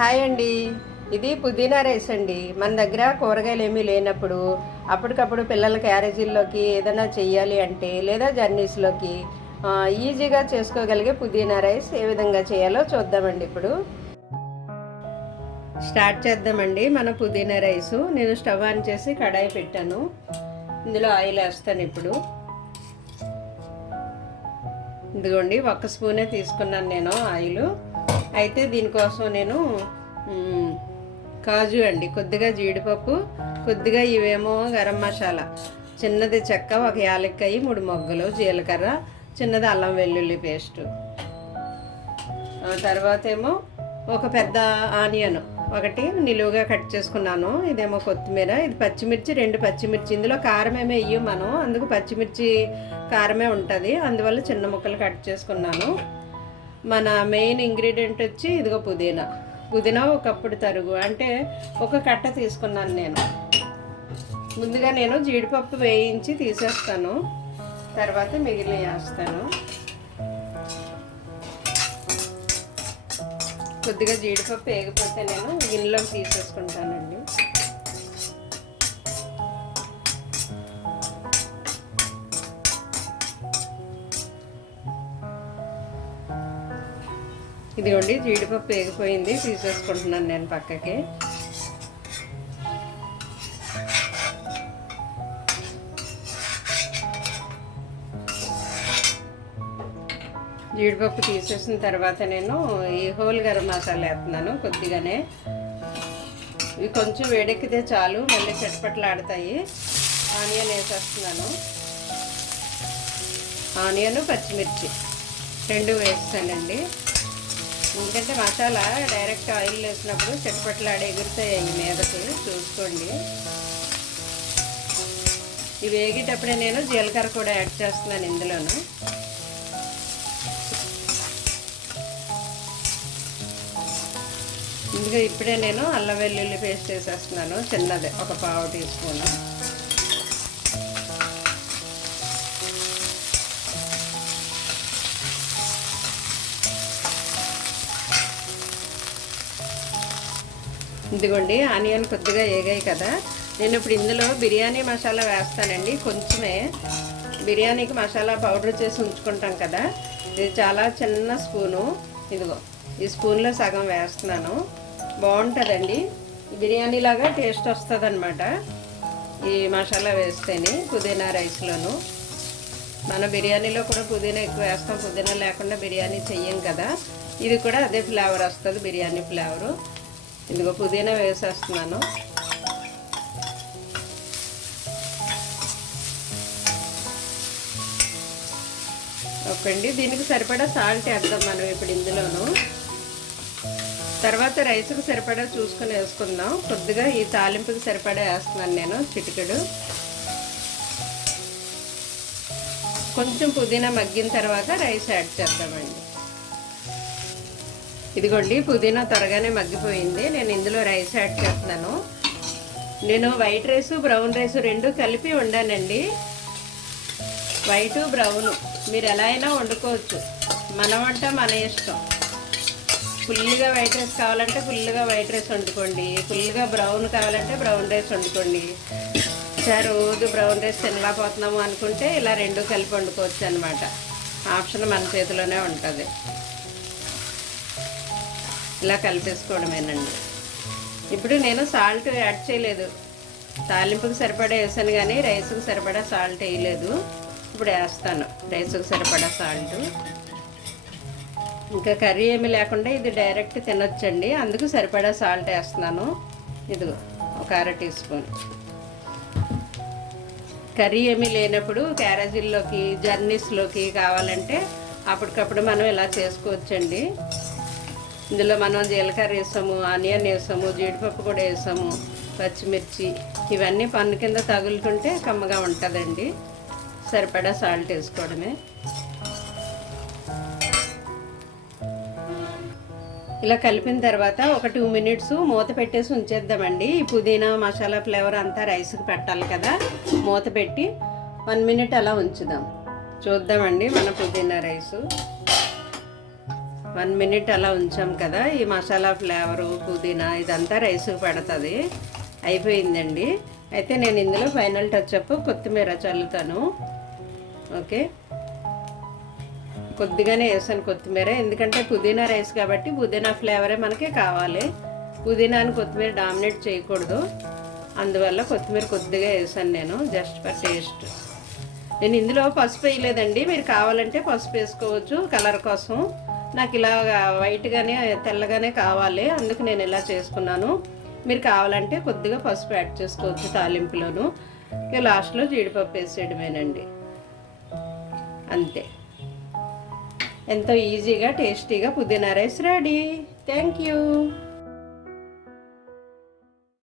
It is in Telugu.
హాయ్ అండి. ఇది పుదీనా రైస్ అండి. మన దగ్గర కూరగాయలు ఏమీ లేనప్పుడు అప్పటికప్పుడు పిల్లల క్యారేజీల్లోకి ఏదైనా చెయ్యాలి అంటే లేదా జర్నీస్లోకి ఈజీగా చేసుకోగలిగే పుదీనా రైస్ ఏ విధంగా చేయాలో చూద్దామండి. ఇప్పుడు స్టార్ట్ చేద్దామండి మన పుదీనా రైసు. నేను స్టవ్ ఆన్ చేసి కడాయి పెట్టాను. ఇందులో ఆయిల్ వేస్తాను. ఇప్పుడు ఇదిగోండి, 1 స్పూనే తీసుకున్నాను నేను ఆయిల్. అయితే దీనికోసం నేను కాజు అండి, కొద్దిగా జీడిపప్పు, కొద్దిగా ఇవేమో గరం మసాలా, చిన్నది చెక్క, 1 యాలక్కాయ, 3 మొగ్గలు, జీలకర్ర, చిన్నది అల్లం వెల్లుల్లి పేస్టు, తర్వాత ఏమో ఒక పెద్ద ఆనియన్ ఒకటి నిలువుగా కట్ చేసుకున్నాను. ఇదేమో కొత్తిమీర, ఇది పచ్చిమిర్చి, 2 పచ్చిమిర్చి. ఇందులో కారం ఏమీ వేయం మనం, అందుకు పచ్చిమిర్చి కారమే ఉంటుంది, అందువల్ల చిన్న ముక్కలు కట్ చేసుకున్నాను. మన మెయిన్ ఇంగ్రీడియంట్ వచ్చి ఇదిగో పుదీనా. 1 కప్పుడు తరుగు, అంటే 1 కట్ట తీసుకున్నాను నేను. ముందుగా నేను జీడిపప్పు వేయించి తీసేస్తాను, తర్వాత మిగిలిన వేస్తాను. కొద్దిగా జీడిపప్పు వేగిపోతే నేను గిన్నెలోకి తీసేసుకుంటానండి. ఇదిగోండి, జీడిపప్పు వేగిపోయింది, తీసేసుకుంటున్నాను నేను పక్కకి. జీడిపప్పు తీసేసిన తర్వాత నేను ఈ హోల్ గరం మసాలా వేస్తున్నాను కొద్దిగానే. ఇవి కొంచెం వేడెక్కితే చాలు, మళ్ళీ చటపట్లాడతాయి. ఆనియన్ వేసేస్తున్నాను. ఆనియన్, పచ్చిమిర్చి 2 వేస్తానండి. ఎందుకంటే మసాలా డైరెక్ట్ ఆయిల్ వేసినప్పుడు చటపట్లాడి ఎగురుతాయి మీదకి, చూసుకోండి. ఇవి వేగేటప్పుడే నేను జీలకర్ర కూడా యాడ్ చేస్తున్నాను ఇందులోను. ఇందులో ఇప్పుడే నేను అల్లం వెల్లుల్లి పేస్ట్ వేసేస్తున్నాను, చిన్నది, 1 పావు టీ స్పూన్. ఇదిగోండి, ఆనియన్ కొద్దిగా వేగాయి కదా, నేను ఇప్పుడు ఇందులో బిర్యానీ మసాలా వేస్తానండి. కొంచెమే, బిర్యానీకి మసాలా పౌడర్ చేసి ఉంచుకుంటాం కదా, ఇది చాలా చిన్న స్పూను. ఇదిగో ఈ స్పూన్లో సగం వేస్తున్నాను. బాగుంటుందండి, బిర్యానీ లాగా టేస్ట్ వస్తుంది అనమాట ఈ మసాలా వేస్తేనే పుదీనా రైస్లోను. మన బిర్యానీలో కూడా పుదీనా ఎక్కువ వేస్తాం, పుదీనా లేకుండా బిర్యానీ చెయ్యం కదా, ఇది కూడా అదే ఫ్లేవర్ వస్తుంది, బిర్యానీ ఫ్లేవరు. ఇదిగో పుదీనా వేసేస్తున్నాను. ఓకేండి, దీనికి సరిపడా సాల్ట్ వేద్దాం మనం ఇప్పుడు ఇందులోను. తర్వాత రైస్కి సరిపడా చూసుకొని వేసుకుందాం. కొద్దిగా ఈ తాలింపుకి సరిపడా వేస్తున్నాను నేను, చిటికెడు. కొంచెం పుదీనా మగ్గిన తర్వాత రైస్ యాడ్ చేద్దామండి. ఇదిగోండి, పుదీనా త్వరగానే మగ్గిపోయింది. నేను ఇందులో రైస్ యాడ్ చేస్తున్నాను. నేను వైట్ రైసు, బ్రౌన్ రైసు 2 కలిపి వండానండి. వైటు, బ్రౌను మీరు ఎలా అయినా వండుకోవచ్చు, మన వంట మన ఇష్టం. ఫుల్గా వైట్ రైస్ కావాలంటే ఫుల్గా వైట్ రైస్ వండుకోండి, ఫుల్గా బ్రౌన్ కావాలంటే బ్రౌన్ రైస్ వండుకోండి. సార్ రోజు బ్రౌన్ రైస్ తినలేకపోతున్నాము అనుకుంటే ఇలా 2 కలిపి వండుకోవచ్చు అనమాట. ఆప్షన్ మన చేతిలోనే ఉంటుంది. ఇలా కలిపేసుకోవడమేనండి. ఇప్పుడు నేను సాల్ట్ యాడ్ చేయలేదు, తాలింపుకి సరిపడా వేసాను కానీ రైస్కి సరిపడా సాల్ట్ వేయలేదు. ఇప్పుడు వేస్తాను రైస్కి సరిపడా సాల్ట్. ఇంకా కర్రీ ఏమీ లేకుండా ఇది డైరెక్ట్ తినొచ్చండి, అందుకు సరిపడా సాల్ట్ వేస్తున్నాను. ఇదిగో 1 అర టీ స్పూన్. కర్రీ ఏమీ లేనప్పుడు క్యారేజీల్లోకి, జర్నీస్లోకి కావాలంటే అప్పటికప్పుడు మనం ఇలా చేసుకోవచ్చండి. ఇందులో మనం జీలకర్ర వేసాము, ఆనియన్ వేసాము, జీడిపప్పు కూడా వేసాము, పచ్చిమిర్చి, ఇవన్నీ పన్ను కింద తగులుతుంటే కమ్మగా ఉంటుందండి. సరిపడా సాల్ట్ వేసుకోవడమే. ఇలా కలిపిన తర్వాత ఒక 2 మినిట్స్ మూత పెట్టేసి ఉంచేద్దామండి. ఈ పుదీనా మసాలా ఫ్లేవర్ అంతా రైస్కి పెట్టాలి కదా, మూత పెట్టి 1 మినిట్ అలా ఉంచుదాం. చూద్దామండి మన పుదీనా రైసు. 1 మినిట్ అలా ఉంచాం కదా, ఈ మసాలా ఫ్లేవరు పుదీనా ఇదంతా రైస్కి పడుతుంది. అయిపోయిందండి. అయితే నేను ఇందులో ఫైనల్ టచ్అప్ కొత్తిమీర చల్లుతాను. ఓకే, కొద్దిగానే వేసాను కొత్తిమీర, ఎందుకంటే పుదీనా రైస్ కాబట్టి పుదీనా ఫ్లేవరే మనకి కావాలి. పుదీనాని కొత్తిమీర డామినేట్ చేయకూడదు, అందువల్ల కొత్తిమీర కొద్దిగా వేసాను నేను, జస్ట్ ఫర్ టేస్ట్. నేను ఇందులో పసుపు వేయలేదండి, మీరు కావాలంటే పసుపు వేసుకోవచ్చు కలర్ కోసం. నాకు ఇలా వైట్గానే తెల్లగానే కావాలి, అందుకు నేను ఇలా చేసుకున్నాను. మీరు కావాలంటే కొద్దిగా పసుపు యాడ్ చేసుకోవచ్చు తాలింపులోను. ఇక లాస్ట్లో జీడిపప్పు వేసేయడమేనండి, అంతే. ఎంతో ఈజీగా టేస్టీగా పుదీనా రైస్ రెడీ. Thank you.